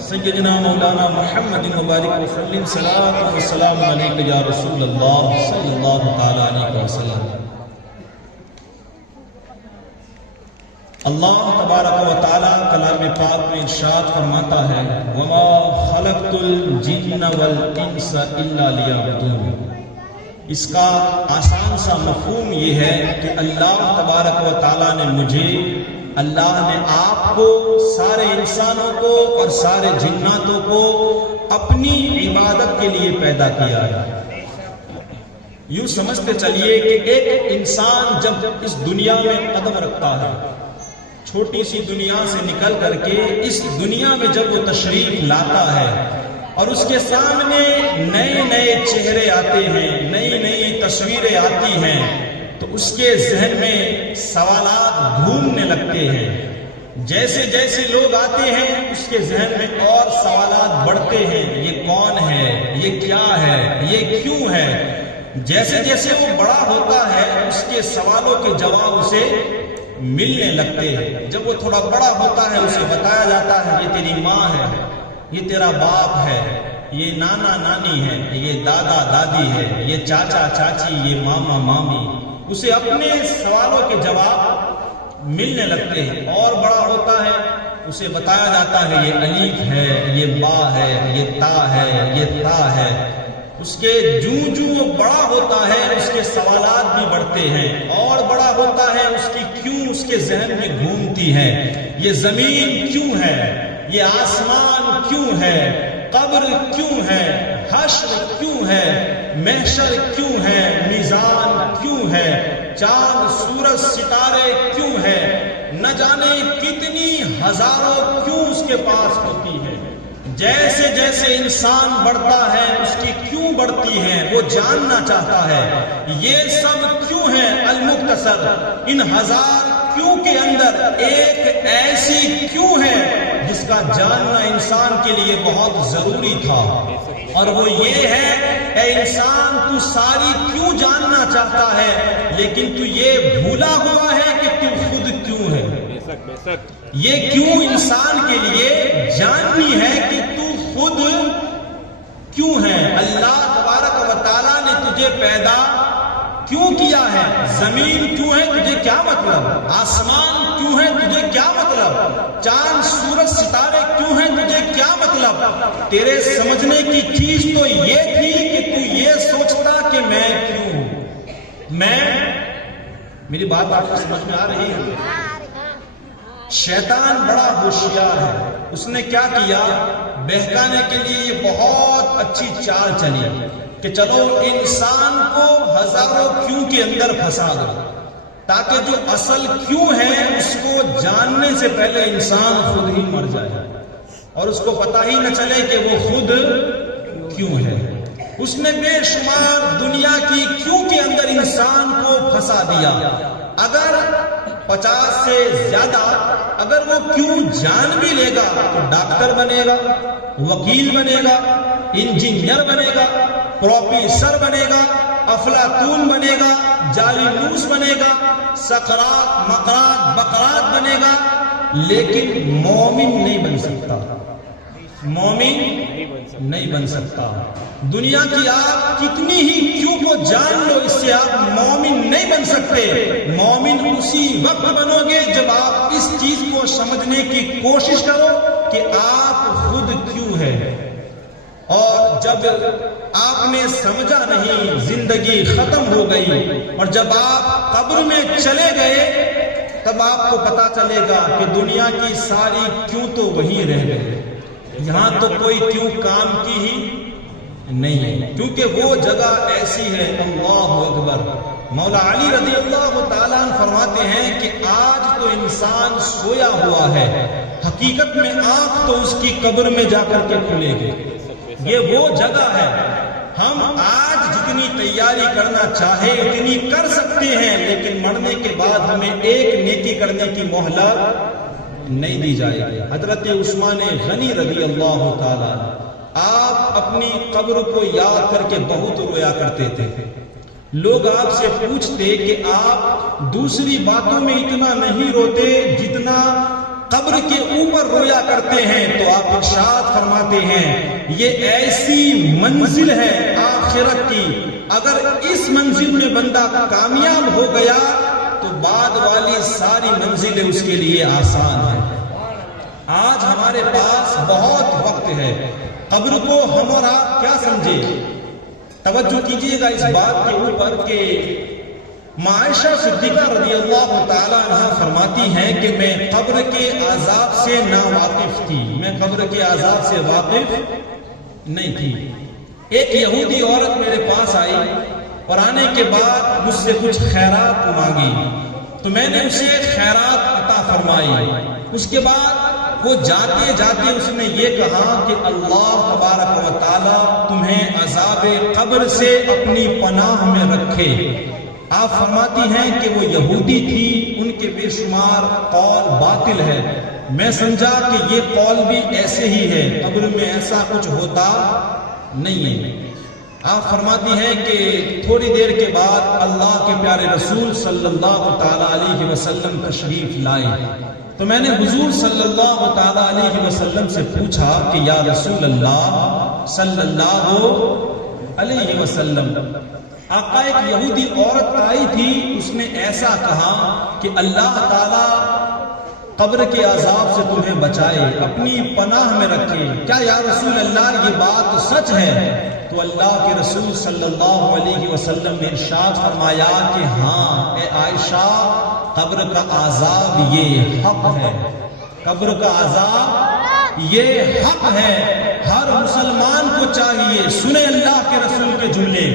سیدنا مولانا محمد مبارک وسلم صلاۃ و سلام علیک یا رسول اللہ صلی اللہ تعالی علیہ وسلم۔ اللہ تبارک و تعالی کلام پاک میں ارشاد فرماتا ہے وما خلقت الجن والانس الا لیعبدون۔ اس کا آسان سا مفہوم یہ ہے کہ اللہ تبارک و تعالیٰ نے مجھے، اللہ نے آپ کو، سارے انسانوں کو اور سارے جناتوں کو اپنی عبادت کے لیے پیدا کیا ہے۔ یوں سمجھتے چلیے کہ ایک انسان جب اس دنیا میں قدم رکھتا ہے، چھوٹی سی دنیا سے نکل کر کے اس دنیا میں جب وہ تشریف لاتا ہے اور اس کے سامنے نئے نئے چہرے آتے ہیں، نئی نئی تصویریں آتی ہیں، تو اس کے ذہن میں سوالات گھومنے لگتے ہیں۔ جیسے جیسے لوگ آتے ہیں اس کے ذہن میں اور سوالات بڑھتے ہیں، یہ کون ہے، یہ کیا ہے، یہ کیوں ہے۔ جیسے جیسے وہ بڑا ہوتا ہے اس کے سوالوں کے جواب اسے ملنے لگتے ہیں۔ جب وہ تھوڑا بڑا ہوتا ہے اسے بتایا جاتا ہے یہ تیری ماں ہے، یہ تیرا باپ ہے، یہ نانا نانی ہے، یہ دادا دادی ہے، یہ چاچا چاچی، یہ ماما مامی۔ اسے اپنے سوالوں کے جواب ملنے لگتے ہیں۔ اور بڑا ہوتا ہے اسے بتایا جاتا ہے یہ الف ہے، یہ با ہے، یہ تا ہے، یہ تا ہے۔ اس کے جو وہ بڑا ہوتا ہے اس کے سوالات بھی بڑھتے ہیں، اور بڑا ہوتا ہے اس کی کیوں اس کے ذہن میں گھومتی ہے۔ یہ زمین کیوں ہے، یہ آسمان کیوں ہے، قبر کیوں ہے، حشر کیوں ہے، محشر کیوں ہے، میزان کیوں ہے، چاند سورج ستارے کیوں ہے، نہ جانے کتنی ہزاروں کیوں اس کے پاس ہوتی ہے۔ جیسے جیسے انسان بڑھتا ہے اس کی کیوں بڑھتی ہے وہ جاننا چاہتا ہے۔ یہ سب کیوں ہے المختصر، ان ہزار کیوں کے اندر ایک ایسی کیوں ہے جس کا جاننا انسان کے لیے بہت ضروری تھا، اور وہ یہ ہے اے انسان تو ساری کیوں جاننا چاہتا ہے لیکن تو یہ بھولا ہوا ہے کہ تو خود کیوں ہے۔ یہ کیوں انسان کے لیے جاننی ہے کہ تو خود کیوں ہے۔ اللہ تبارک و تعالیٰ نے تجھے پیدا کیوں کیا ہے؟ زمین کیوں ہے تجھے کیا مطلب؟ آسمان کیوں ہے تجھے کیا مطلب؟ چاند سورج ستارے کیوں ہیں تجھے کیا مطلب؟ تیرے سمجھنے کی چیز تو یہ تھی کہ تو یہ سوچتا کہ میں کیوں ہوں۔ میری بات آپ کو سمجھ میں آ رہی ہے؟ شیطان بڑا ہوشیار ہے، اس نے کیا کیا؟ بہکانے کے لیے یہ بہت اچھی چال چلی کہ چلو انسان کو ہزاروں کیوں کے اندر پھنسا دو، تاکہ جو اصل کیوں ہے اس کو جاننے سے پہلے انسان خود ہی مر جائے اور اس کو پتہ ہی نہ چلے کہ وہ خود کیوں ہے۔ اس نے بے شمار دنیا کی کیوں کے اندر انسان کو پھنسا دیا۔ اگر 50 سے زیادہ اگر وہ کیوں جان بھی لے گا تو ڈاکٹر بنے گا، وکیل بنے گا، انجینئر بنے گا، پروفیسر بنے گا، افلاطون بنے گا، جالینوس بنے گا، سقراط مقراط بقراط بنے گا، لیکن مومن نہیں بن سکتا۔ مومن نہیں بن سکتا۔ دنیا کی آپ کتنی ہی کیوں کو جان لو اس سے آپ مومن نہیں بن سکتے۔ مومن اسی وقت بنو گے جب آپ اس چیز کو سمجھنے کی کوشش کرو کہ آپ خود کیوں ہے، اور جب آپ نے سمجھا نہیں زندگی ختم ہو گئی، اور جب آپ قبر میں چلے گئے تب آپ کو پتا چلے گا کہ دنیا کی ساری کیوں تو وہیں رہ گئے، یہاں تو کوئی کیوں کام کی ہی نہیں ہے، کیونکہ وہ جگہ ایسی ہے۔ اللہ اکبر۔ مولا علی رضی اللہ تعالیٰ عنہ فرماتے ہیں کہ آج تو انسان سویا ہوا ہے، حقیقت میں آنکھ تو اس کی قبر میں جا کر کے کھلے گی۔ یہ وہ جگہ ہے۔ ہم آج جتنی تیاری کرنا چاہے اتنی کر سکتے ہیں، لیکن مرنے کے بعد ہمیں ایک نیکی کرنے کی مہلت نہیں دی جائے گی۔ حضرت عثمان غنی رضی اللہ تعالیٰ آپ اپنی قبر کو یاد کر کے بہت رویا کرتے تھے۔ لوگ آپ سے پوچھتے کہ آپ دوسری باتوں میں اتنا نہیں روتے جتنا قبر کے اوپر رویا کرتے ہیں، تو آپ ارشاد فرماتے ہیں یہ ایسی منزل ہے آخرت کی، اگر اس منزل میں بندہ کامیاب ہو گیا تو بعد والی ساری منزلیں اس کے لیے آسان ہیں۔ آج ہمارے پاس بہت وقت ہے، قبر کو ہم اور آپ کیا سمجھے؟ توجہ کیجئے گا اس بات کے اوپر کہ عائشہ صدیقہ رضی اللہ تعالی عنہ فرماتی ہیں کہ میں قبر کے عذاب سے ناواقف تھی، میں قبر کے عذاب سے واقف نہیں تھی۔ ایک یہودی عورت میرے پاس آئی اور آنے کے بعد مجھ سے کچھ خیرات مانگی، تو میں نے اسے خیرات عطا فرمائی۔ اس کے بعد وہ جاتے جاتے اس نے یہ کہا کہ اللہ تبارک و تعالی تمہیں عذاب قبر سے اپنی پناہ میں رکھے۔ آپ فرماتی ہیں کہ وہ یہودی تھی، ان کے بے شمار قول باطل ہے، میں سمجھا کہ یہ قول بھی ایسے ہی ہے، قبر میں ایسا کچھ ہوتا نہیں ہے۔ آپ فرماتی ہیں کہ تھوڑی دیر کے بعد اللہ کے پیارے رسول صلی اللہ تعالی علیہ وسلم تشریف لائے، تو میں نے حضور صلی اللہ تعالی علیہ وسلم سے پوچھا کہ یا رسول اللہ صلی اللہ علیہ وسلم، آقا ایک یہودی عورت آئی تھی، اس نے ایسا کہا کہ اللہ تعالی قبر کے عذاب سے تمہیں بچائے، اپنی پناہ میں رکھے، کیا یا رسول اللہ یہ بات سچ ہے؟ تو اللہ کے رسول صلی اللہ علیہ وسلم نے ارشاد فرمایا کہ ہاں اے عائشہ، قبر کا عذاب یہ حق ہے، قبر کا عذاب یہ حق ہے، ہر مسلمان کو چاہیے سنے اللہ کے رسول کے جملے۔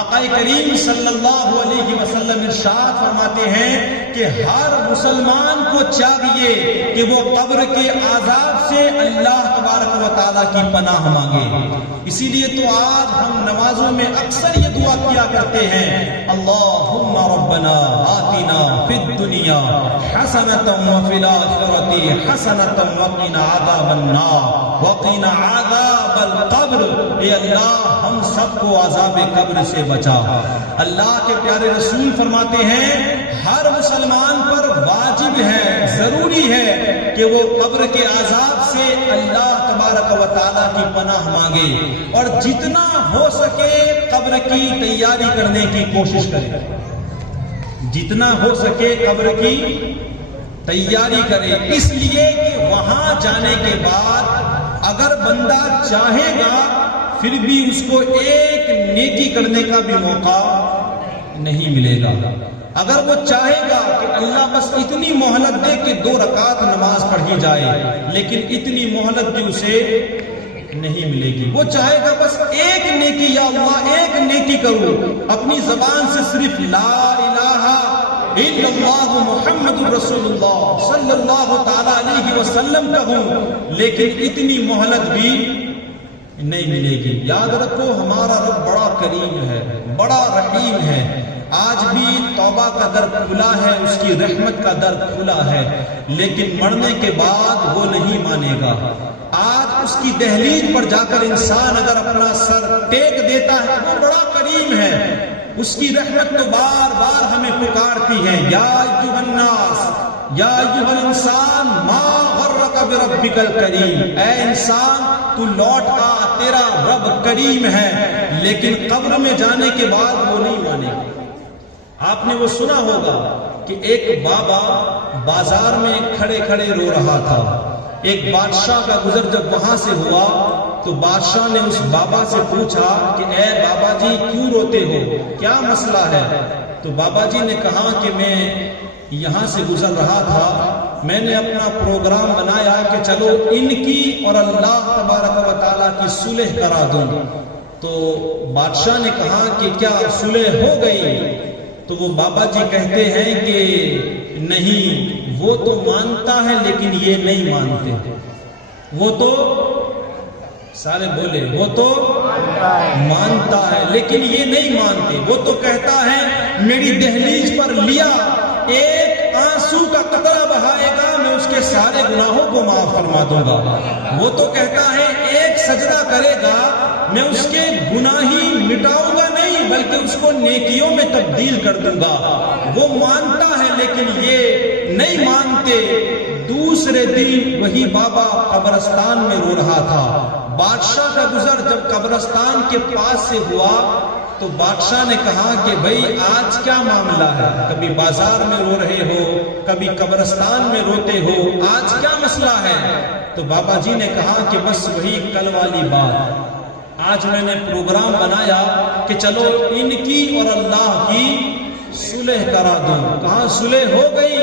آقا کریم صلی اللہ علیہ وسلم ارشاد فرماتے ہیں کہ ہر مسلمان کو چاہیے کہ وہ قبر کے عذاب سے اللہ تبارک و تعالیٰ کی پناہ مانگے۔ اسی لیے تو آج ہم نمازوں میں اکثر یہ دعا کیا کرتے ہیں، اللہم ربنا آتنا فی الدنیا حسنۃ وفی الآخرۃ حسنۃ وقنا عذاب النار وقنا عذاب القبر۔ اے اللہ ہم سب کو عذاب قبر سے بچا۔ اللہ کے پیارے رسول فرماتے ہیں ہر مسلمان پر واجب ہے، ضروری ہے کہ وہ قبر کے عذاب سے اللہ تبارک و تعالیٰ کی پناہ مانگے، اور جتنا ہو سکے قبر کی تیاری کرنے کی کوشش کرے، جتنا ہو سکے قبر کی تیاری کرے، اس لیے کہ وہاں جانے کے بعد اگر بندہ چاہے گا پھر بھی اس کو ایک نیکی کرنے کا بھی موقع نہیں ملے گا۔ اگر وہ چاہے گا کہ اللہ بس اتنی مہلت دے کہ 2 رکعت نماز پڑھی جائے، لیکن اتنی مہلت بھی اسے نہیں ملے گی۔ وہ چاہے گا بس ایک نیکی، یا اللہ ایک نیکی کروں، اپنی زبان سے صرف لا الہ الا اللہ محمد رسول اللہ صلی اللہ تعالی علیہ وسلم کہوں، لیکن اتنی مہلت بھی نہیں ملے گی۔ یاد رکھو ہمارا رب بڑا کریم ہے، بڑا رحیم ہے، آج بھی توبہ کا در کھلا ہے، اس کی رحمت کا در کھلا ہے، لیکن مرنے کے بعد وہ نہیں مانے گا۔ آج اس کی دہلیز پر جا کر انسان اگر اپنا سر ٹیک دیتا ہے، وہ بڑا کریم ہے، اس کی رحمت تو بار بار ہمیں پکارتی ہے، یا ایھا الناس یا ایھا الانسان ما غرک بربک الکریم، اے انسان تو لوٹ آ، تیرا رب کریم ہے۔ لیکن قبر میں جانے کے بعد وہ نہیں مانے گا۔ آپ نے وہ سنا ہوگا کہ ایک بابا بازار میں کھڑے کھڑے رو رہا تھا، ایک بادشاہ کا گزر جب وہاں سے ہوا تو بادشاہ نے اس بابا سے پوچھا کہ اے بابا جی کیوں روتے ہو، کیا مسئلہ ہے؟ تو بابا جی نے کہا کہ میں یہاں سے گزر رہا تھا، میں نے اپنا پروگرام بنایا کہ چلو ان کی اور اللہ تبارک و تعالیٰ کی صلح کرا دوں۔ تو بادشاہ نے کہا کہ کیا صلح ہو گئی؟ تو وہ بابا جی کہتے ہیں کہ نہیں، وہ تو مانتا ہے لیکن یہ نہیں مانتے، وہ تو سارے بولے وہ تو مانتا ہے لیکن یہ نہیں مانتے، وہ تو کہتا ہے میری دہلیز پر لیا ایک آنسو کا قطرہ بہائے گا میں اس کے سارے گناہوں کو معاف فرما دوں گا، وہ تو کہتا ہے ایک سجدہ کرے گا میں اس کے گناہ ہی مٹاؤں گا نہیں نہیں بلکہ اس کو نیکیوں میں تبدیل کر دوں گا۔ وہ مانتا ہے لیکن یہ نہیں مانتے۔ دوسرے دن وہی بابا قبرستان میں رو رہا تھا۔ بادشاہ کا گزر جب قبرستان کے پاس سے ہوا تو بادشاہ نے کہا کہ بھئی آج کیا معاملہ ہے؟ کبھی بازار میں رو رہے ہو، کبھی قبرستان میں روتے ہو، آج کیا مسئلہ ہے؟ تو بابا جی نے کہا کہ بس وہی کل والی بات، آج میں نے پروگرام بنایا کہ چلو ان کی اور اللہ کی صلح کرا دوں۔ کہاں صلح ہو گئی؟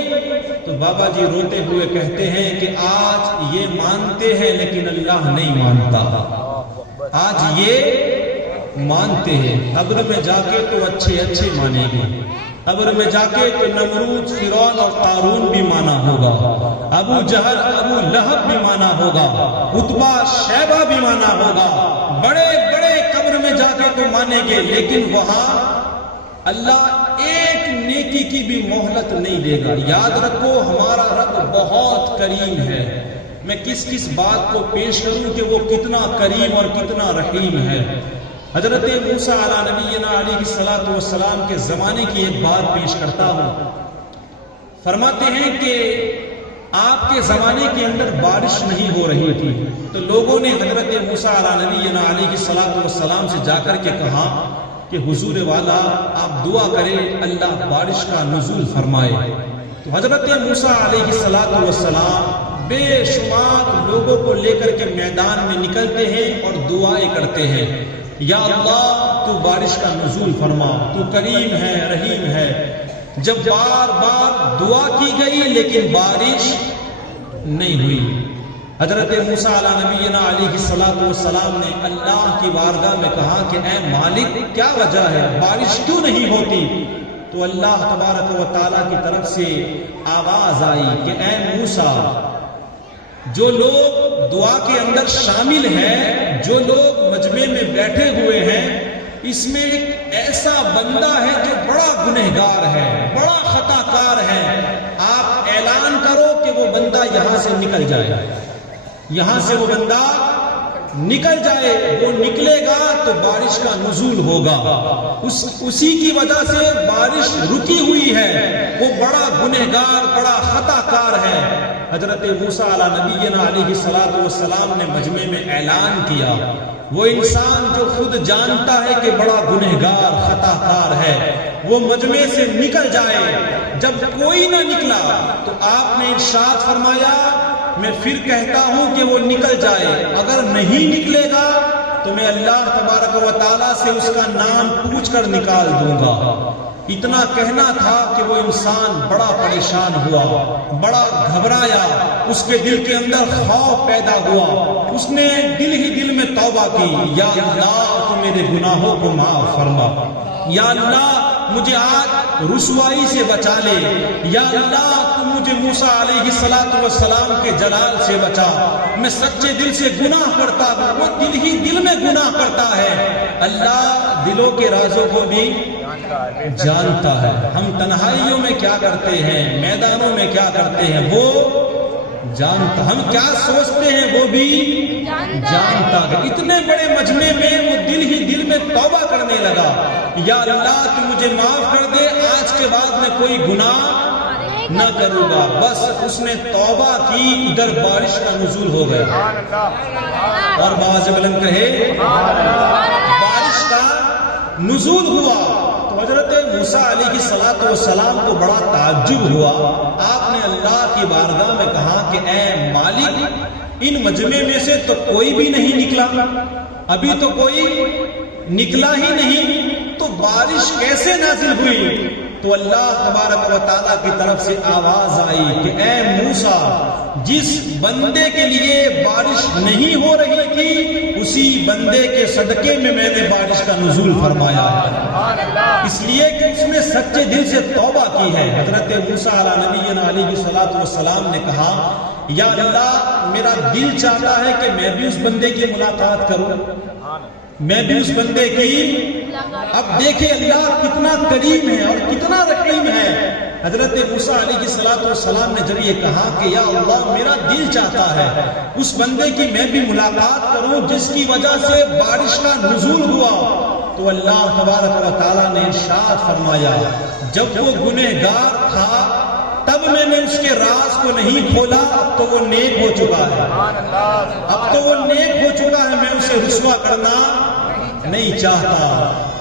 تو بابا جی روتے ہوئے کہتے ہیں کہ آج یہ مانتے ہیں لیکن اللہ نہیں مانتا۔ آج یہ مانتے ہیں، قبر میں جا کے تو اچھے مانیں گے، قبر میں جا کے تو نمرود، فرعون اور قارون بھی مانا ہوگا، ابو جہل، ابو لہب بھی مانا ہوگا، عتبہ، شیبہ بھی مانا ہوگا، بڑے بڑے قبر میں جا کے تو مانیں گے، لیکن وہاں اللہ ایک نیکی کی بھی مہلت نہیں دے گا۔ یاد رکھو ہمارا رب بہت کریم ہے۔ میں کس بات کو پیش کروں کہ وہ کتنا کریم اور کتنا رحیم ہے۔ حضرت موسیٰ علیہ نبینا علیہ الصلوۃ والسلام کے زمانے کی ایک بات پیش کرتا ہوں۔ فرماتے ہیں کہ آپ کے زمانے کے اندر بارش نہیں ہو رہی تھی، تو لوگوں نے حضرت موسیٰ علیہ نبینا علیہ الصلوۃ والسلام سے جا کر کے کہا کہ حضور والا آپ دعا کریں اللہ بارش کا نزول فرمائے۔ تو حضرت موسیٰ علیہ الصلوۃ والسلام بے شمار لوگوں کو لے کر کے میدان میں نکلتے ہیں اور دعائیں کرتے ہیں، یا اللہ تو بارش کا نزول فرما، تو کریم ہے، رحیم ہے۔ جب بار بار دعا کی گئی لیکن بارش نہیں ہوئی، حضرت موسیٰ علیہ نبینا علیہ الصلوۃ والسلام نے اللہ کی بارگاہ میں کہا کہ اے مالک کیا وجہ ہے، بارش کیوں نہیں ہوتی؟ تو اللہ تبارک و تعالیٰ کی طرف سے آواز آئی کہ اے موسیٰ، جو لوگ دعا کے اندر شامل ہیں، جو لوگ مجمع میں بیٹھے ہوئے ہیں، اس میں ایک ایسا بندہ ہے جو بڑا گنہگار ہے، بڑا خطا کار ہے، آپ اعلان کرو کہ وہ بندہ یہاں سے نکل جائے، یہاں سے وہ بندہ نکل جائے، وہ نکلے گا تو بارش کا نزول ہوگا۔ اسی کی وجہ سے بارش رکی ہوئی ہے، وہ بڑا گنہگار، بڑا خطا کار ہے۔ حضرت موسیٰ علیہ نبینا علیہ الصلوۃ والسلام نے مجمع میں اعلان کیا، وہ انسان جو خود جانتا ہے کہ بڑا گنہگار خطا کار ہے وہ مجمع سے نکل جائے۔ جب کوئی نہ نکلا تو آپ نے ارشاد فرمایا میں پھر کہتا ہوں کہ وہ نکل جائے، اگر نہیں نکلے گا تو میں اللہ تبارک و تعالیٰ سے اس کا نام پوچھ کر نکال دوں گا۔ اتنا کہنا تھا کہ وہ انسان بڑا پریشان ہوا، بڑا گھبرایا، اس کے دل کے اندر خوف پیدا ہوا، اس نے دل ہی دل میں توبہ کی، یا اللہ تو میرے گناہوں کو معاف فرما، یا اللہ مجھے آج رسوائی سے بچا لے، یا اللہ تو مجھے موسیٰ علیہ الصلوۃ والسلام کے جلال سے بچا، میں سچے دل سے گناہ کرتا ہوں۔ وہ دل ہی دل میں گناہ کرتا ہے، اللہ دلوں کے رازوں کو بھی جانتا ہے۔ ہم تنہائیوں میں کیا کرتے ہیں، میدانوں میں کیا کرتے ہیں، وہ جانتا، ہم کیا سوچتے ہیں وہ بھی جانتا ہے۔ اتنے بڑے مجمع میں وہ دل ہی دل میں توبہ کرنے لگا، یا اللہ تو مجھے معاف کر دے، آج کے بعد میں کوئی گناہ نہ کروں گا۔ بس اس نے توبہ کی، ادھر بارش کا نزول ہو گیا، اور باز بلند کہے بارش کا نزول ہوا۔ تو حضرت موسیٰ علیہ الصلوۃ والسلام کو بڑا تعجب ہوا، آپ نے اللہ کی بارگاہ میں کہا کہ اے مالک ان مجمع میں سے تو کوئی بھی نہیں نکلا، ابھی تو کوئی نکلا ہی نہیں، تو بارش کیسے نازل ہوئی؟ تو اللہ تبارک و تعالیٰ کی طرف سے آواز آئی کہ اے موسیٰ، جس بندے کے لیے بارش نہیں ہو رہی تھی اسی بندے کے صدقے میں میں نے بارش کا نزول فرمایا، اس لیے کہ اس نے سچے دل سے توبہ کی ہے۔ حضرت موسیٰ علیہ نبینا علیہ الصلوۃ والسلام نے کہا یا اللہ میرا دل چاہتا ہے کہ میں بھی اس بندے کی ملاقات کروں، میں بھی اس بندے کی، اب دیکھیں اللہ کتنا کریم ہے اور کتنا رحیم ہے۔ حضرت موسیٰ علیہ الصلوۃ والسلام نے جب یہ کہا کہ یا اللہ میرا دل چاہتا ہے اس بندے کی میں بھی ملاقات کروں جس کی وجہ سے بارش کا نزول ہوا، تو اللہ تبارک و تعالیٰ نے ارشاد فرمایا جب وہ گنہگار تھا تب میں نے اس کے راز کو نہیں کھولا، اب تو وہ نیک ہو چکا ہے، اب تو وہ نیک ہو چکا ہے، میں اسے رسوا کرنا نہیں چاہتا۔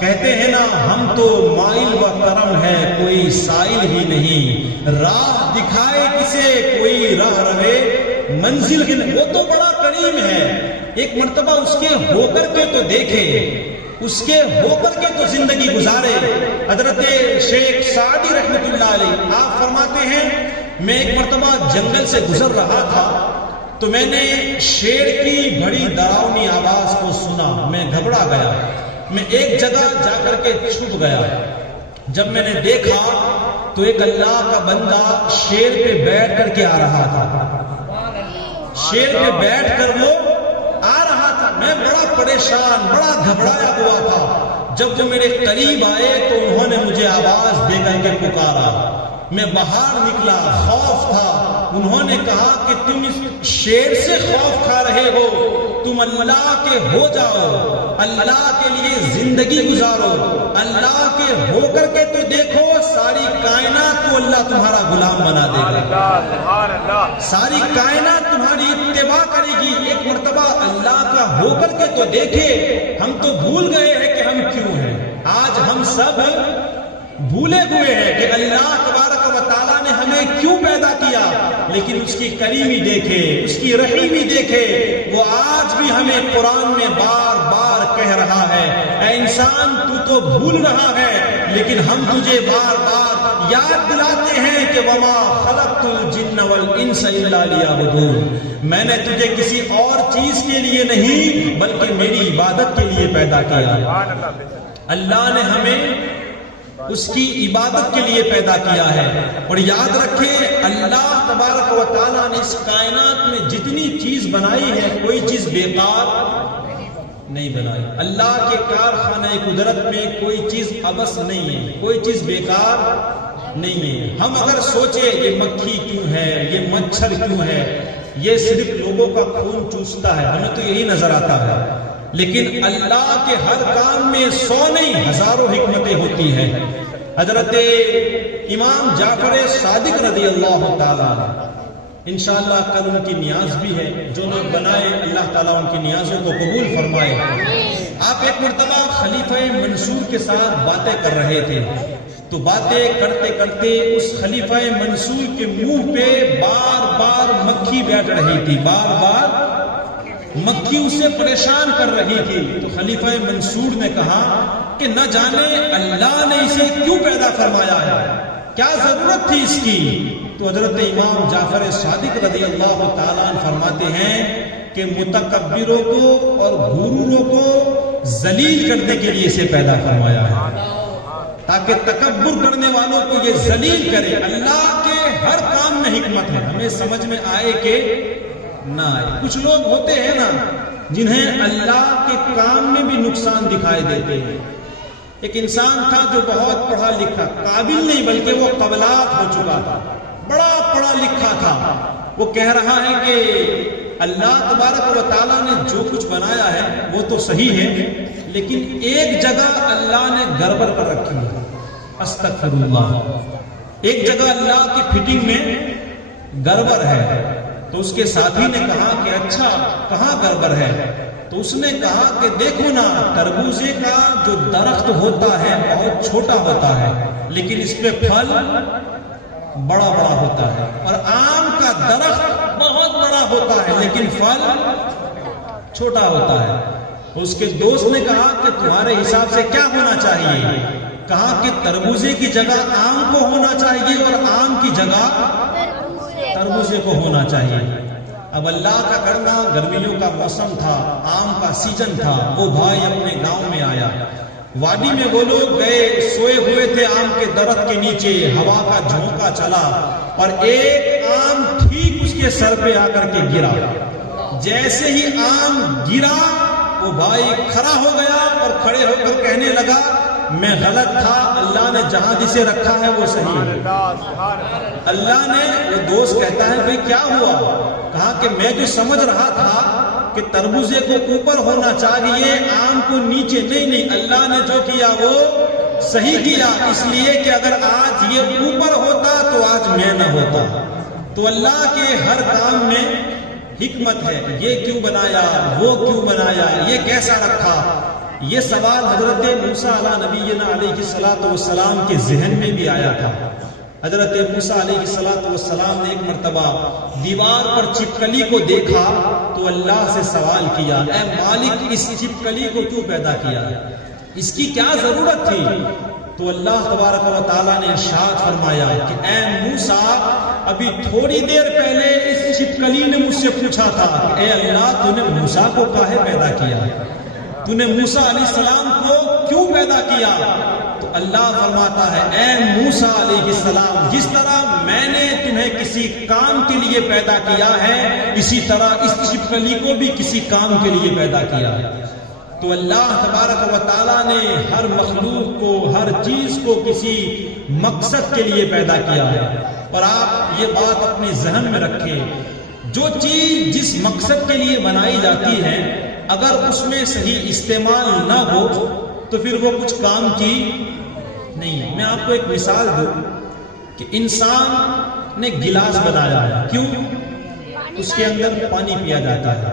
کہتے ہیں نا ہم تو مائل و کرم ہے کوئی سائل ہی نہیں، راہ دکھائے کسے کوئی راہ رہے منزل ہی نہیں۔ وہ تو بڑا کریم ہے، ایک مرتبہ اس کے ہو کر کے تو دیکھے، اس کے ہو کر کے تو زندگی گزارے۔ حضرت شیخ سعدی رحمۃ اللہ علیہ آپ فرماتے ہیں میں ایک مرتبہ جنگل سے گزر رہا تھا تو میں نے شیر کی بڑی ڈراؤنی آواز کو سنا، میں گھبرا گیا، میں ایک جگہ جا کر کے چھپ گیا۔ جب میں نے دیکھا تو ایک اللہ کا بندہ شیر پہ بیٹھ کر کے آ رہا تھا، شیر پہ بیٹھ کر وہ آ رہا تھا، میں بڑا پریشان بڑا گھبرایا ہوا تھا۔ جب وہ میرے قریب آئے تو انہوں نے مجھے آواز دے کر کے پکارا، میں باہر نکلا، خوف تھا۔ انہوں نے کہا کہ تم اس شیر سے خوف کھا رہے ہو، تم اللہ کے ہو جاؤ، اللہ کے لیے زندگی گزارو، اللہ کے ہو کر کے تو دیکھو، ساری کائنات کو اللہ تمہارا غلام بنا دے گا، ساری کائنات تمہاری اتباع کرے گی۔ ایک مرتبہ اللہ کا ہو کر کے تو دیکھے، ہم تو بھول گئے ہیں کہ ہم کیوں ہیں، آج ہم سب بھولے ہوئے ہیں کہ اللہ تبارک و تعالیٰ نے ہمیں کیوں پیدا کیا، لیکن اس کی کریمی دیکھے، اس کی رحیمی دیکھے، وہ آج بھی ہمیں قرآن میں بار بار کہہ رہا ہے اے انسان تو بھول رہا ہے، لیکن ہم تجھے بار بار یاد دلاتے ہیں کہ وما خلقت الجن والانس الا لیعبدون، میں نے تجھے کسی اور چیز کے لیے نہیں بلکہ میری عبادت کے لیے پیدا کیا۔ اللہ نے ہمیں اس کی عبادت کے لیے پیدا کیا ہے۔ اور یاد رکھیں اللہ تبارک و تعالیٰ نے اس کائنات میں جتنی چیز بنائی ہے کوئی چیز بیکار نہیں بنائی۔ اللہ کے کارخانہ قدرت میں کوئی چیز عبث نہیں ہے، کوئی چیز بیکار نہیں ہے۔ ہم اگر سوچیں یہ مکھی کیوں ہے، یہ مچھر کیوں ہے، یہ صرف لوگوں کا خون چوستا ہے، ہمیں تو یہی نظر آتا ہے، لیکن اللہ کے ہر کام میں 100 نہیں ہزاروں حکمتیں ہوتی ہیں۔ حضرت امام جعفر صادق رضی اللہ تعالیٰ انشاءاللہ کل ان کی نیاز بھی ہے، جو لوگ بنائے اللہ تعالیٰ ان کی نیازوں کو قبول فرمائے۔ آپ ایک مرتبہ خلیفہ منصور کے ساتھ باتیں کر رہے تھے، تو باتیں کرتے کرتے اس خلیفہ منصور کے منہ پہ بار بار مکھی بیٹھ رہی تھی، بار بار مکھی اسے پریشان کر رہی تھی۔ تو خلیفہ منصور نے کہا کہ نہ جانے اللہ نے اسے کیوں پیدا فرمایا ہے، کیا ضرورت تھی اس کی؟ تو حضرت امام جعفر صادق رضی اللہ تعالیٰ عنہ فرماتے ہیں کہ متکبروں کو اور غروروں کو ذلیل کرنے کے لیے اسے پیدا فرمایا ہے، تاکہ تکبر کرنے والوں کو یہ ذلیل کرے۔ اللہ کے ہر کام میں حکمت ہے، ہمیں سمجھ میں آئے کہ نہ آئے۔ کچھ لوگ ہوتے ہیں نا جنہیں اللہ کے کام میں بھی نقصان دکھائی دیتے ہیں۔ ایک انسان تھا جو بہت پڑھا لکھا، قابل نہیں بلکہ وہ قبلات ہو چکا تھا، بڑا پڑھا لکھا تھا، وہ کہہ رہا ہے کہ اللہ تبارک و تعالیٰ نے جو کچھ بنایا ہے وہ تو صحیح ہے، لیکن ایک جگہ اللہ نے گڑبڑ کر رکھی ہے، استغفر اللہ، ایک جگہ اللہ کی فٹنگ میں گڑبڑ ہے۔ تو اس کے ساتھی نے کہا کہ اچھا کہاں گڑبڑ ہے؟ تو اس نے کہا کہ دیکھو نا، تربوزے کا جو درخت ہوتا ہے بہت چھوٹا ہوتا ہے، لیکن اس پہ پھل بڑا بڑا ہوتا ہے، اور آم کا درخت بہت بڑا ہوتا ہے لیکن پھل چھوٹا ہوتا ہے۔ اس کے دوست نے کہا کہ تمہارے حساب سے کیا ہونا چاہیے؟ کہا کہ تربوزے کی جگہ آم کو ہونا چاہیے اور آم کی جگہ تربوزے کو ہونا چاہیے۔ اب اللہ کا کرنا، گرمیوں کا موسم تھا، آم کا سیزن تھا، وہ بھائی اپنے گاؤں میں آیا، وادی میں وہ لوگ گئے، سوئے ہوئے تھے آم کے درخت کے نیچے، ہوا کا جھونکا چلا اور ایک آم ٹھیک اس کے سر پہ آ کر کے گرا۔ جیسے ہی آم گرا وہ بھائی کھڑا ہو گیا اور کھڑے ہو کر کہنے لگا میں غلط تھا، اللہ نے جہاں جسے رکھا ہے وہ صحیح ہے۔ اللہ نے، وہ دوست کہتا ہے بھئی کیا ہوا؟ کہا کہ میں جو سمجھ رہا تھا کہ تربوزے کو اوپر ہونا چاہیے، آم کو نیچے، نہیں، اللہ نے جو کیا وہ صحیح کیا، اس لیے کہ اگر آج یہ اوپر ہوتا تو آج میں نہ ہوتا۔ تو اللہ کے ہر کام میں حکمت ہے، یہ کیوں بنایا، وہ کیوں بنایا، یہ کیسا رکھا۔ یہ سوال حضرت موسیٰ علیہ نبینا علیہ السلام کے ذہن میں بھی آیا تھا۔ حضرت موسیٰ علیہ السلام نے ایک مرتبہ دیوار پر چھپکلی کو دیکھا تو اللہ سے سوال کیا، اے مالک اس چھپکلی کو کیوں پیدا کیا، اس کی کیا ضرورت تھی؟ تو اللہ تبارک و تعالیٰ نے ارشاد فرمایا کہ اے موسیٰ، ابھی تھوڑی دیر پہلے اس چھپکلی نے مجھ سے پوچھا تھا کہ اے اللہ تو نے موسیٰ کو کاہے پیدا کیا، تو نے موسیٰ علیہ السلام کو کیوں پیدا کیا؟ تو اللہ فرماتا ہے اے موسیٰ علیہ السلام، جس طرح میں نے تمہیں کسی کام کے لیے پیدا کیا ہے، اسی طرح اس چھپکلی کو بھی کسی کام کے لیے پیدا کیا ہے۔ تو اللہ تبارک و تعالیٰ نے ہر مخلوق کو، ہر چیز کو کسی مقصد کے لیے پیدا کیا ہے۔ اور آپ یہ بات اپنے ذہن میں رکھیں، جو چیز جس مقصد کے لیے بنائی جاتی ہے اگر اس میں صحیح استعمال نہ ہو تو پھر وہ کچھ کام کی نہیں ہے۔ میں آپ کو ایک مثال دوں کہ انسان نے گلاس بنایا ہے، کیوں؟ اس کے اندر پانی پیا جاتا ہے،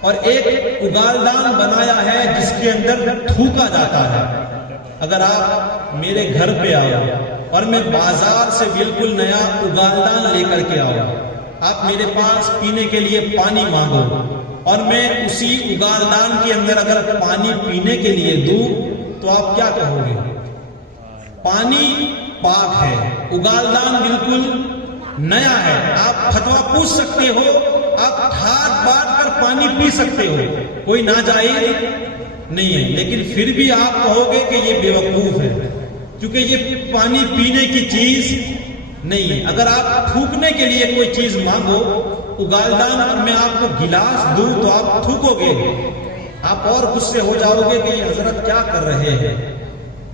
اور ایک اگالدان بنایا ہے جس کے اندر تھوکا جاتا ہے۔ اگر آپ میرے گھر پہ آؤ اور میں بازار سے بالکل نیا اگالدان لے کر کے آؤ، آپ میرے پاس پینے کے لیے پانی مانگو اور میں اسی اگالدان کے اندر اگر پانی پینے کے لیے دوں تو آپ کیا کہو گے؟ پانی پاک ہے، اگالدان بالکل نیا ہے، آپ فتویٰ پوچھ سکتے ہو، آپ ہاتھ بانٹ کر پانی پی سکتے ہو، کوئی ناجائز نہیں ہے، لیکن پھر بھی آپ کہو گے کہ یہ بے وقوف ہے کیونکہ یہ پانی پینے کی چیز نہیں ہے۔ اگر آپ تھوکنے کے لیے کوئی چیز مانگو، اگالدان اور میں آپ کو گلاس دوں تو آپ تھوکو گے، آپ اور غصے ہو جاؤ گے کہ یہ حضرت کیا کر رہے ہیں۔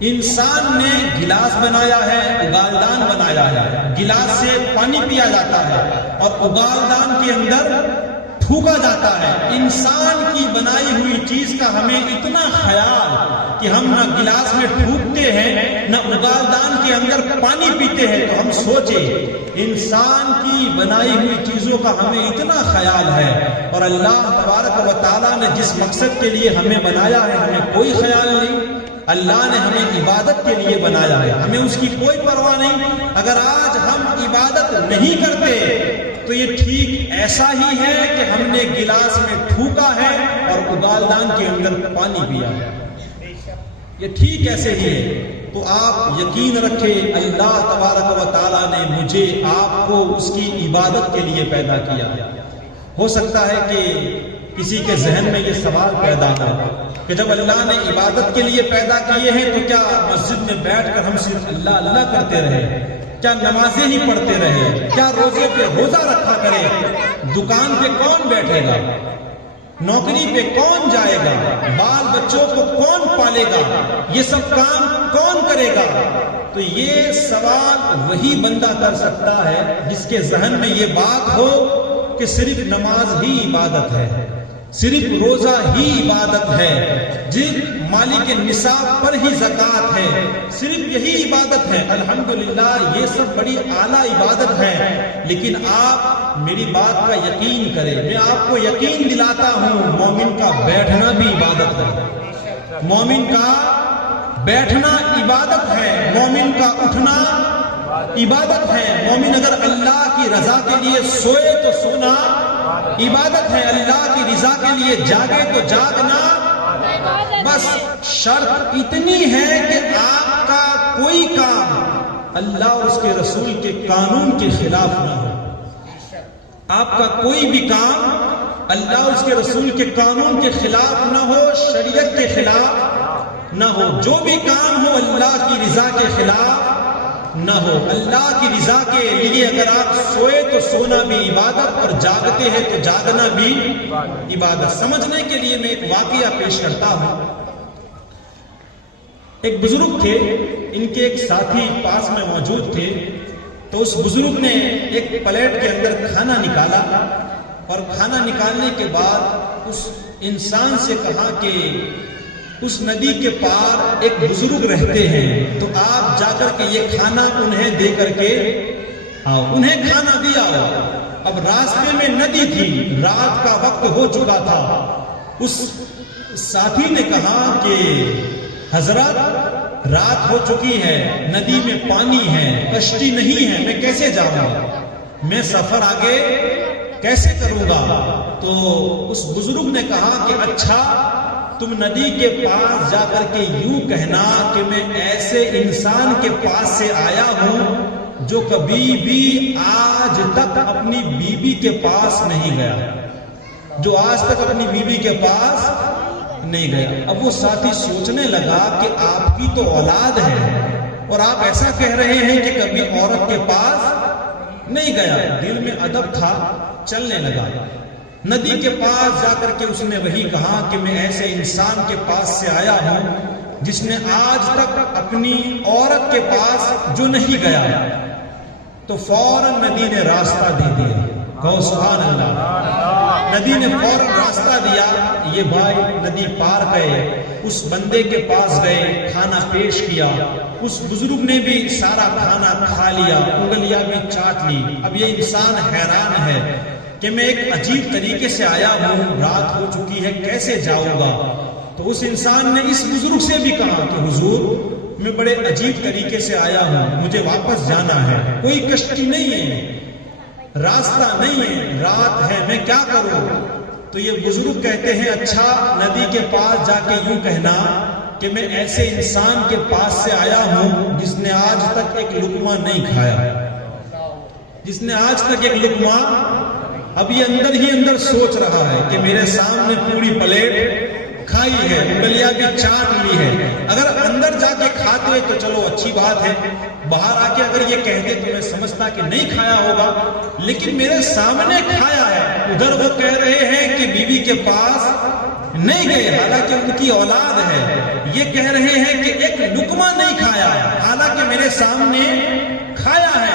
انسان نے گلاس بنایا ہے، اگالدان بنایا ہے، گلاس سے پانی پیا جاتا ہے اور اگالدان کے اندر تھوکا جاتا ہے۔ انسان کی بنائی ہوئی چیز کا ہمیں اتنا خیال کہ ہم نہ گلاس میں تھوکتے ہیں نہ اگالدان کے اندر پانی پیتے ہیں، تو ہم سوچیں انسان کی بنائی ہوئی چیزوں کا ہمیں اتنا خیال ہے، اور اللہ تبارک و تعالیٰ نے جس مقصد کے لیے ہمیں بنایا ہے ہمیں کوئی خیال نہیں۔ اللہ نے ہمیں عبادت کے لیے بنایا ہے، ہمیں اس کی کوئی پرواہ نہیں۔ اگر آج ہم عبادت نہیں کرتے تو یہ ٹھیک ایسا ہی ہے کہ ہم نے گلاس میں تھوکا ہے اور اگالدان کے اندر پانی پیا ہے، یہ ٹھیک ایسے ہی ہے۔ تو آپ یقین رکھیں اللہ تبارک و تعالیٰ نے مجھے آپ کو اس کی عبادت کے لیے پیدا کیا۔ ہو سکتا ہے کہ کسی کے ذہن میں یہ سوال پیدا ہو کہ جب اللہ نے عبادت کے لیے پیدا کیے ہیں تو کیا مسجد میں بیٹھ کر ہم صرف اللہ اللہ کرتے رہے، کیا نمازیں ہی پڑھتے رہے، کیا روزے پہ روزہ رکھا کرے، دکان پہ کون بیٹھے گا، نوکری پہ کون جائے گا، بال بچوں کو کون پالے گا، یہ سب کام کون کرے گا؟ تو یہ سوال وہی بندہ کر سکتا ہے جس کے ذہن میں یہ بات ہو کہ صرف نماز ہی عبادت ہے، صرف روزہ ہی عبادت ہے، جن مالک نصاب پر ہی زکوٰۃ ہے، صرف یہی عبادت ہے۔ الحمدللہ یہ سب بڑی اعلیٰ عبادت ہے، لیکن آپ میری بات کا یقین کریں، میں آپ کو یقین دلاتا ہوں مومن کا بیٹھنا بھی عبادت ہے، مومن کا بیٹھنا عبادت ہے، مومن کا اٹھنا عبادت ہے۔ مومن اگر اللہ کی رضا کے لیے سوئے تو سونا عبادت ہے، اللہ کی رضا کے لیے جاگے تو جاگنا، بس شرط اتنی ہے کہ آپ کا کوئی کام اللہ اور اس کے رسول کے قانون کے خلاف نہ ہو، آپ کا کوئی بھی کام اللہ اور اس کے رسول کے قانون کے خلاف نہ ہو، شریعت کے خلاف نہ ہو، جو بھی کام ہو اللہ کی رضا کے خلاف نہ ہو۔ اللہ کی رضا کے لیے اگر آپ سوئے تو سونا بھی عبادت، اور جاگتے ہیں تو جاگنا بھی عبادت۔ سمجھنے کے لیے میں ایک واقعہ پیش کرتا ہوں۔ ایک بزرگ تھے، ان کے ایک ساتھی پاس میں موجود تھے، تو اس بزرگ نے ایک پلیٹ کے اندر کھانا نکالا، اور کھانا نکالنے کے بعد اس انسان سے کہا کہ اس ندی کے پار ایک بزرگ رہتے ہیں، تو آپ جا کر کے یہ کھانا انہیں دے کر کے آؤ۔ انہیں کھانا دیا۔ اب راستے میں ندی تھی، رات کا وقت ہو چکا تھا۔ اس ساتھی نے کہا کہ حضرت رات ہو چکی ہے، ندی میں پانی ہے، کشتی نہیں ہے، میں کیسے جاؤں گا، میں سفر آگے کیسے کروں گا؟ تو اس بزرگ نے کہا کہ اچھا تم ندی کے پاس جا کر کے یوں کہنا کہ میں ایسے انسان کے پاس سے آیا ہوں جو کبھی بھی آج تک اپنی بیوی کے پاس نہیں گیا، جو آج تک اپنی بیوی کے پاس نہیں گیا۔ اب وہ ساتھی سوچنے لگا کہ آپ کی تو اولاد ہے اور آپ ایسا کہہ رہے ہیں کہ کبھی عورت کے پاس نہیں گیا۔ دل میں ادب تھا، چلنے لگا۔ ندی کے پاس جا کر کے اس نے وہی کہا کہ میں ایسے انسان کے پاس سے آیا ہوں جس نے آج تک اپنی عورت کے پاس جو نہیں گیا۔ تو فوراً ندی نے راستہ دے دیا۔ کہو سبحان اللہ۔ ندی نے فوراً راستہ دیا۔ یہ بھائی ندی پار گئے، اس بندے کے پاس گئے، کھانا پیش کیا۔ اس بزرگ نے بھی سارا کھانا کھا لیا، انگلیاں بھی چاٹ لی۔ اب یہ انسان حیران ہے کہ میں ایک عجیب طریقے سے آیا ہوں، رات ہو چکی ہے، کیسے جاؤں گا؟ تو اس انسان نے اس بزرگ سے بھی کہا کہ حضور میں بڑے عجیب طریقے سے آیا ہوں، مجھے واپس جانا ہے، کوئی کشتی نہیں ہے، راستہ نہیں ہے، رات ہے، میں کیا کروں؟ تو یہ بزرگ کہتے ہیں اچھا ندی کے پاس جا کے یوں کہنا کہ میں ایسے انسان کے پاس سے آیا ہوں جس نے آج تک ایک لقمہ نہیں کھایا، جس نے آج تک ایک لقمہ، اب یہ اندر ہی اندر سوچ رہا ہے کہ میرے سامنے پوری پلیٹ کھائی ہے، انگلیاں بھی چاٹ لی ہے، اگر اندر جا کے کھاتے تو چلو اچھی بات ہے، باہر آ کے اگر یہ کہہ دے تو میں سمجھتا کہ نہیں کھایا ہوگا، لیکن میرے سامنے کھایا ہے۔ ادھر وہ کہہ رہے ہیں کہ بیوی کے پاس نہیں گئے، حالانکہ ان کی اولاد ہے، یہ کہہ رہے ہیں کہ ایک لقمہ نہیں کھایا، حالانکہ میرے سامنے کھایا ہے۔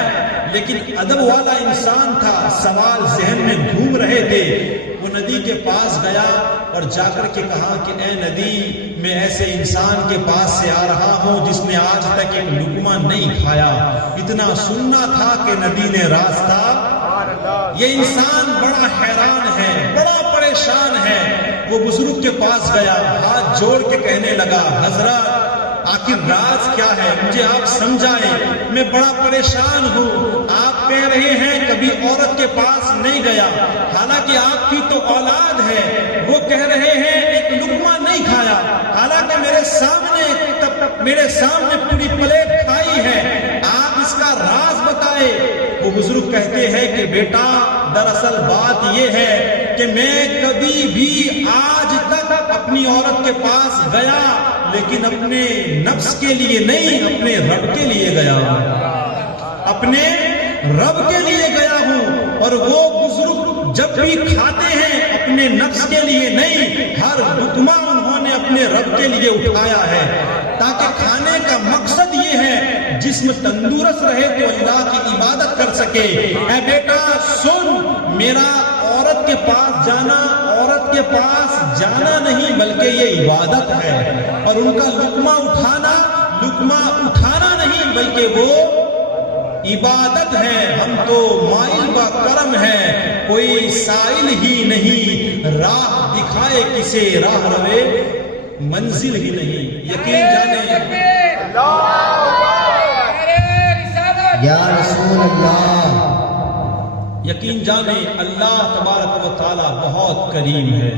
لیکن ادب والا انسان تھا، سوال ذہن میں گھوم رہے تھے۔ وہ ندی کے پاس گیا اور جا کر کے کہا کہ اے ندی، میں ایسے انسان کے پاس سے آ رہا ہوں جس نے آج تک ایک لقمہ نہیں کھایا۔ اتنا سننا تھا کہ ندی نے راستہ، یہ انسان بڑا حیران ہے، بڑا پریشان ہے۔ وہ بزرگ کے پاس گیا، ہاتھ جوڑ کے کہنے لگا حضرت آخر راز کیا ہے، مجھے آپ سمجھائیں، میں بڑا پریشان ہوں۔ آپ کہہ رہے ہیں کبھی عورت کے پاس نہیں گیا، حالانکہ آپ کی تو اولاد ہے۔ وہ کہہ رہے ہیں ایک لقمہ نہیں کھایا، حالانکہ میرے سامنے پوری پلیٹ کھائی ہے۔ آپ اس کا راز بتائے۔ وہ بزرگ کہتے ہیں کہ بیٹا دراصل بات یہ ہے کہ میں کبھی بھی آج تک اپنی عورت کے پاس گیا، لیکن اپنے نفس کے لیے نہیں، اپنے رب کے لیے گیا ہوں، اپنے رب کے لیے گیا ہوں۔ اور وہ بزرگ جب بھی کھاتے ہیں اپنے نفس کے لیے نہیں، ہر لقمہ انہوں نے اپنے رب کے لیے اٹھایا ہے، تاکہ کھانے کا مقصد یہ ہے جسم تندرست رہے تو اللہ کی عبادت کر سکے۔ اے بیٹا سن، میرا عورت کے پاس جانا نہیں بلکہ یہ عبادت ہے، اور ان کا لقمہ اٹھانا نہیں بلکہ وہ عبادت ہے۔ ہم تو مائل با کرم ہے، کوئی سائل ہی نہیں، راہ دکھائے کسے راہ روے منزل ہی نہیں۔ یقین جانے یا رسول اللہ، یقین جانے اللہ تبارک و تعالی بہت کریم ہے۔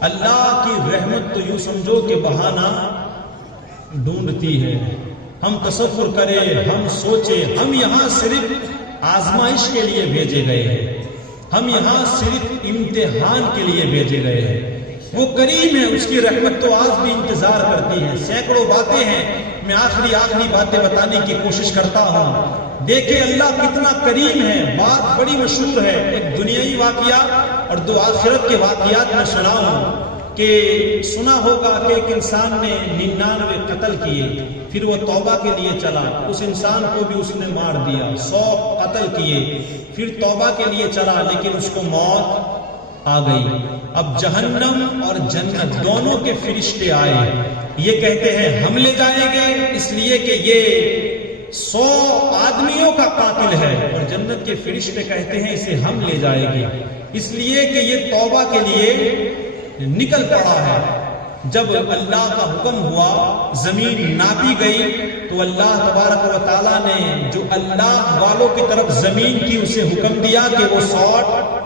اللہ کی رحمت تو یوں سمجھو کہ بہانہ ڈھونڈتی ہے۔ ہم تصور کریں، ہم سوچیں، ہم یہاں صرف آزمائش کے لیے بھیجے گئے ہیں، ہم یہاں صرف امتحان کے لیے بھیجے گئے ہیں۔ وہ کریم ہے، اس کی رحمت تو آج بھی انتظار کرتی ہے۔ سینکڑوں باتیں ہیں، میں آخری باتیں بتانے کی کوشش کرتا ہوں۔ دیکھیں اللہ کتنا کریم ہے۔ بات بڑی مشہور ہے، ایک دنیاوی واقعہ اور دو آخرت کے واقعات میں سناؤں کہ سنا ہوگا کہ ایک انسان نے 99 قتل کیے، پھر وہ توبہ کے لیے چلا، اس انسان کو بھی اس نے مار دیا۔ 100 قتل کیے، پھر توبہ کے لیے چلا، لیکن اس کو موت آ گئی. اب جہنم اور جنت دونوں کے فرشتے آئے. یہ کہتے ہیں ہم لے جائیں گے اس لیے کہ یہ 100 آدمیوں کا قاتل ہے، اور جنت کے فرشتے کہتے ہیں اسے ہم لے جائیں گے اس لیے کہ یہ توبہ کے لیے نکل پڑا ہے. جب اللہ کا حکم ہوا زمین ناپی گئی تو اللہ تبارک و تعالیٰ نے جو اللہ والوں کی طرف زمین کی اسے حکم دیا کہ وہ 100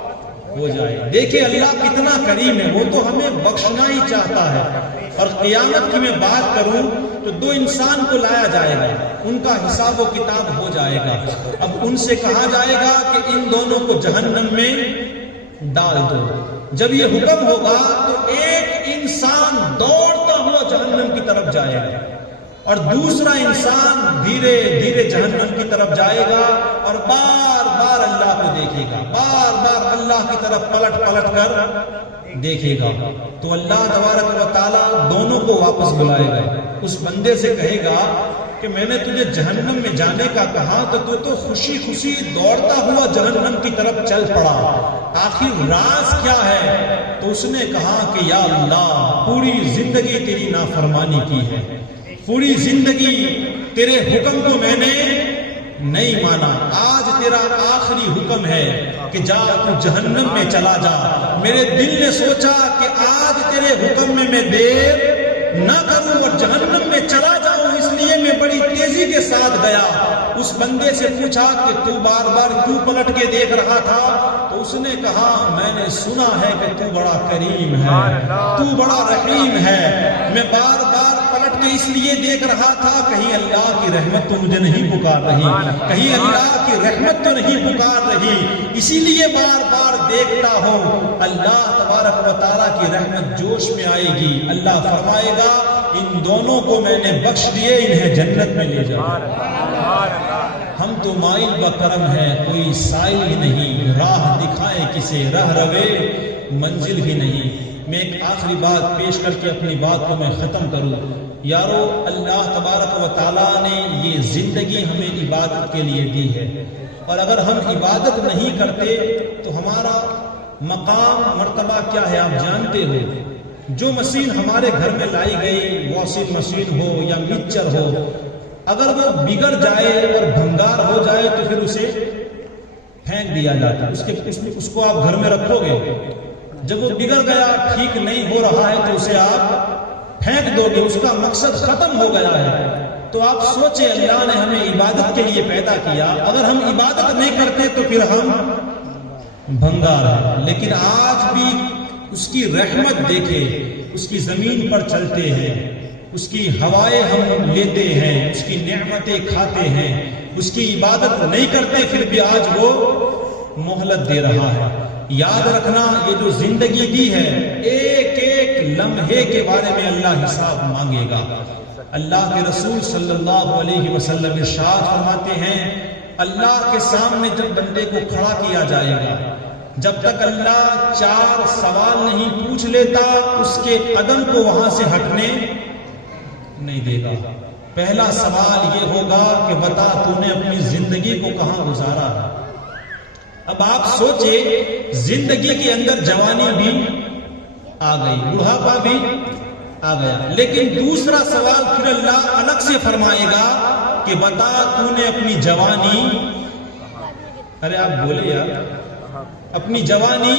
ہو جائے. دیکھیں اللہ کتنا کریم ہے، وہ تو ہمیں بخشنا ہی چاہتا ہے. اور قیامت کی میں بات کروں تو 2 انسان کو لایا جائے گا، ان کا حساب و کتاب ہو جائے گا. اب ان سے کہا جائے گا کہ ان دونوں کو جہنم میں ڈال دو. جب یہ حکم ہوگا تو ایک انسان دوڑتا ہوا جہنم کی طرف جائے گا اور دوسرا انسان دھیرے دھیرے جہنم کی طرف جائے گا اور بار بار اللہ کو دیکھے گا، بار بار اللہ کی طرف پلٹ پلٹ کر دیکھے گا. تو اللہ تبارک و تعالیٰ دونوں کو واپس بلائے گا. اس بندے سے کہے گا کہ میں نے تجھے جہنم میں جانے کا کہا تو خوشی خوشی دوڑتا ہوا جہنم کی طرف چل پڑا، آخر راز کیا ہے؟ تو اس نے کہا کہ یا اللہ پوری زندگی تیری نافرمانی کی ہے، پوری زندگی تیرے حکم کو میں نے نہیں مانا. آج تیرا آخری حکم ہے کہ جا تو جہنم میں چلا جا. میرے دل نے سوچا کہ آج تیرے حکم میں دیر نہ کروں اور جہنم میں چلا جاؤں، اس لیے میں بڑی تیزی کے ساتھ گیا. اس بندے سے پوچھا کہ تو بار بار کیوں پلٹ کے دیکھ رہا تھا؟ تو اس نے کہا میں نے سنا ہے کہ تو بڑا کریم ہے، تو بڑا رحیم ہے. میں بار بار پلٹ کے اس لیے دیکھ رہا تھا کہیں اللہ کی رحمت تو مجھے نہیں پکار رہی، کہیں اللہ کی رحمت تو نہیں پکار رہی، اسی لیے بار بار دیکھتا ہوں. اللہ تبارک و تعالیٰ کی رحمت جوش میں آئے گی. اللہ فرمائے گا ان دونوں کو میں نے بخش دیے، انہیں جنت میں لے جاؤ. ہم تو مائل بکرم ہے، کوئی سائل ہی نہیں، راہ دکھائے کسے رہ روے منزل بھی نہیں. میں ایک آخری بات پیش کر کے اپنی بات کو میں ختم کروں. یارو اللہ تبارک و تعالیٰ نے یہ زندگی ہمیں عبادت کے لیے دی ہے، اور اگر ہم عبادت نہیں کرتے تو ہمارا مقام مرتبہ کیا ہے آپ جانتے ہو. جو مشین ہمارے گھر میں لائی گئی، واشنگ مشین ہو یا مکسچر ہو، اگر وہ بگڑ جائے اور بھنگار ہو جائے تو پھر اسے پھینک دیا جاتا ہے. اس کو آپ گھر میں رکھو گے، جب وہ بگڑ گیا ٹھیک نہیں ہو رہا ہے تو اسے آپ پھینک دو گے، اس کا مقصد ختم ہو گیا ہے. تو آپ سوچیں اللہ نے ہمیں عبادت کے لیے پیدا کیا، اگر ہم عبادت نہیں کرتے تو پھر ہم بھنگار ہیں. لیکن آج بھی اس کی رحمت دیکھے، اس کی زمین پر چلتے ہیں، اس کی ہوائیں ہم لیتے ہیں، اس کی نعمتیں کھاتے ہیں، اس کی عبادت نہیں کرتے پھر بھی آج وہ مہلت دے رہا ہے. یاد رکھنا یہ جو زندگی دی ہے ایک ایک لمحے کے بارے میں اللہ حساب مانگے گا. اللہ کے رسول صلی اللہ علیہ وسلم ارشاد فرماتے ہیں اللہ کے سامنے جب بندے کو کھڑا کیا جائے گا، جب تک اللہ 4 سوال نہیں پوچھ لیتا اس کے قدم کو وہاں سے ہٹنے نہیں دے گا. پہلا سوال یہ ہوگا کہ بتا تو نے اپنی زندگی کو کہاں گزارا ہے. اب آپ سوچیں زندگی کے اندر جوانی بھی آ گئی، بڑھاپا بھی آ گیا، لیکن دوسرا سوال پھر اللہ الگ سے فرمائے گا کہ بتا تو نے اپنی جوانی، ارے آپ بولے یار، اپنی جوانی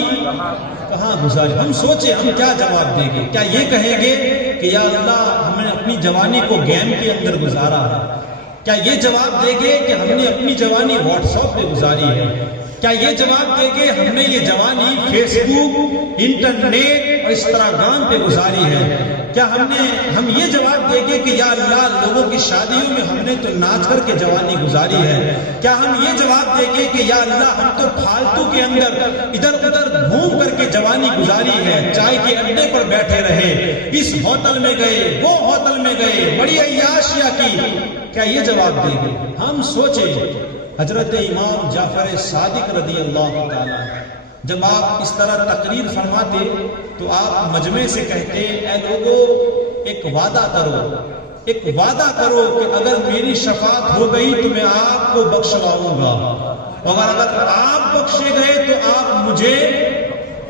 کہاں گزاری. ہم سوچیں ہم کیا جواب دیں گے؟ کیا یہ کہیں گے کہ یا اللہ ہم نے اپنی جوانی کو گیم کے اندر گزارا ہے؟ کیا یہ جواب دیں گے کہ ہم نے اپنی جوانی واٹس ایپ پہ گزاری ہے؟ کیا یہ جواب دیں گے ہم نے یہ جوانی فیس بک، انٹرنیٹ اور انسٹاگرام پہ گزاری ہے؟ کیا ہم یہ جواب دیں گے کہ یا اللہ لوگوں کی شادیوں میں ہم نے تو ناچ کر کے جوانی گزاری ہے؟ کیا ہم یہ جواب دیں گے کہ یا اللہ ہم تو پھالتو کے اندر ادھر ادھر گھوم کر کے جوانی گزاری ہے، چائے کے اڈے پر بیٹھے رہے، اس ہوٹل میں گئے، وہ ہوٹل میں گئے، بڑی عیاشیاں کی؟ کیا یہ جواب دیں گے؟ ہم سوچیں حضرت امام جعفر صادق رضی اللہ تعالیٰ جب آپ اس طرح تقریر فرماتے تو آپ مجمع سے کہتے اے لوگو ایک وعدہ کرو، ایک وعدہ کرو کہ اگر میری شفاعت ہو گئی تو میں آپ کو بخشواؤں گا، اور اگر آپ بخشے گئے تو آپ مجھے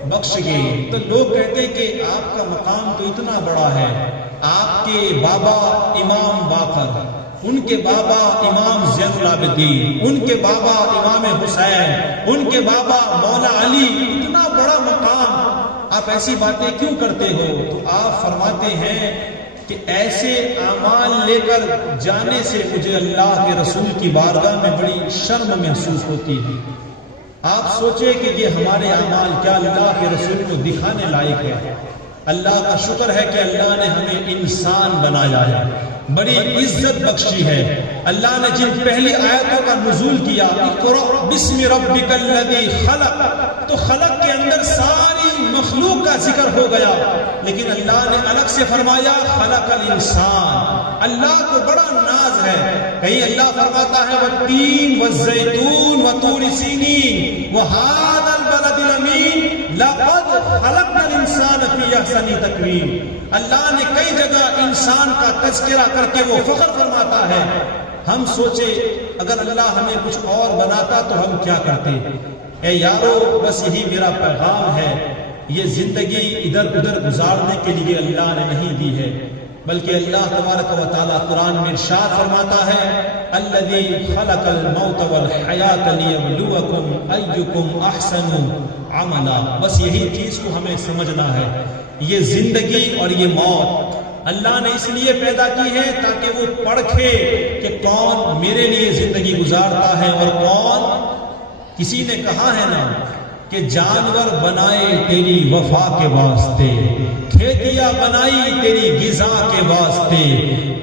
بخش گئے تو لوگ کہتے کہ آپ کا مقام تو اتنا بڑا ہے، آپ کے بابا امام باقر، ان کے بابا امام زین العابدین، ان کے بابا امام حسین، ان کے بابا مولا علی، اتنا بڑا مقام، آپ ایسی باتیں کیوں کرتے ہو؟ تو آپ فرماتے ہیں کہ ایسے اعمال لے کر جانے سے مجھے اللہ کے رسول کی بارگاہ میں بڑی شرم محسوس ہوتی ہے۔ آپ سوچیں کہ یہ ہمارے اعمال کیا اللہ کے رسول کو دکھانے لائق ہے؟ اللہ کا شکر ہے کہ اللہ نے ہمیں انسان بنایا ہے، بڑی عزت بخشی ہے۔ اللہ نے جن پہلی آیتوں کا نزول کیا، اقرأ بسم ربک الذی خلق، تو خلق کے اندر ساری مخلوق کا ذکر ہو گیا، لیکن اللہ نے الگ سے فرمایا خلق الانسان۔ اللہ کو بڑا ناز ہے، کہیں اللہ فرماتا ہے والتین والزیتون وطور سینین وہذا البلد الامین لقد خلقنا الانسان فی احسن تقویم۔ اللہ نے کئی جگہ انسان کا تذکرہ کر کے وہ فخر فرماتا ہے۔ ہم سوچے اگر اللہ ہمیں کچھ اور بناتا تو ہم کیا کرتے؟ اے یارو، بس یہی میرا پیغام ہے، یہ زندگی ادھر ادھر گزارنے کے لیے اللہ نے نہیں دی ہے، بلکہ اللہ تبارک و تعالیٰ قرآن میں ارشاد فرماتا ہے الذی خلق الموت والحیات لیبلوکم ایکم احسن عملا۔ بس یہی چیز کو ہمیں سمجھنا ہے، یہ زندگی اور یہ موت اللہ نے اس لیے پیدا کی ہے تاکہ وہ پرکھے کہ کون میرے لیے زندگی گزارتا ہے اور کون۔ کسی نے کہا ہے نا کہ جانور بنائے تیری وفا کے واسطے، کھیتیاں بنائی تیری غذا کے واسطے،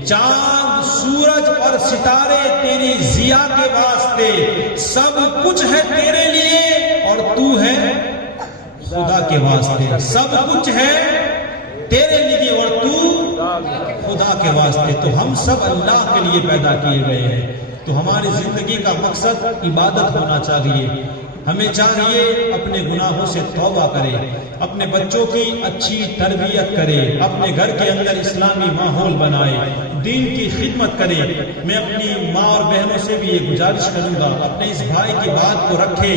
چاند سورج اور ستارے تیری ضیاء کے واسطے، سب کچھ ہے تیرے لیے اور تو ہے خدا کے واسطے۔ سب کچھ ہے تیرے لیے اور تو خدا کے واسطے۔ تو ہم سب اللہ کے لیے پیدا کیے گئے ہیں، تو ہماری زندگی کا مقصد عبادت ہونا چاہیے۔ ہمیں چاہیے اپنے گناہوں سے توبہ کرے، اپنے بچوں کی اچھی تربیت کرے، اپنے گھر کے اندر اسلامی ماحول بنائے، دین کی خدمت کرے۔ میں اپنی ماں اور بہنوں سے بھی یہ گزارش کروں گا، اپنے اس بھائی کی بات کو رکھے،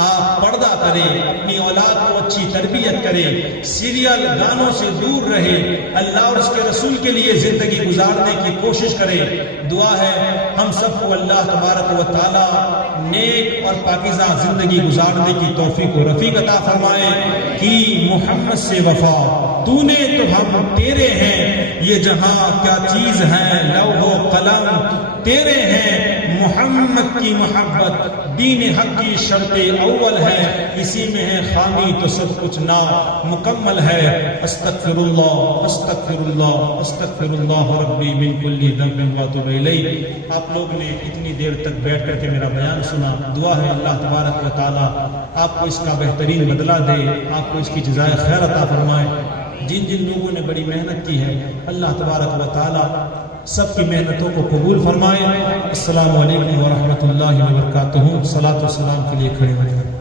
آپ پردہ کریں، اپنی اولاد کو اچھی تربیت کرے، سیریل گانوں سے دور رہے، اللہ اور اس کے رسول کے لیے زندگی گزارنے کی کوشش کرے۔ دعا ہے ہم سب کو اللہ تبارک و تعالی نیک اور پاکیزہ زندگی گزارنے کی توفیق و رفیق عطا فرمائے۔ کی محمد سے وفا تو نے تو ہم تیرے ہیں، یہ جہاں کیا چیز ہے لوح و قلم تیرے ہیں، محمد کی محبت دین حق کی شرط اول ہے، اسی میں ہے خامی تو سب کچھ نا مکمل ہے۔ استغفر اللہ استغفر اللہ استغفر اللہ ربی من کل ذنب واتوب الیہ۔ آپ لوگ نے اتنی دیر تک بیٹھ کر کے میرا بیان سنا، دعا ہے اللہ تبارک و تعالی آپ کو اس کا بہترین بدلہ دے، آپ کو اس کی جزائے خیر عطا فرمائے۔ جن جن لوگوں نے بڑی محنت کی ہے اللہ تبارک و تعالی سب کی محنتوں کو قبول فرمائے۔ السلام علیکم ورحمۃ اللہ وبرکاتہ۔ صلاۃ و سلام کے لیے کھڑے ہوئے۔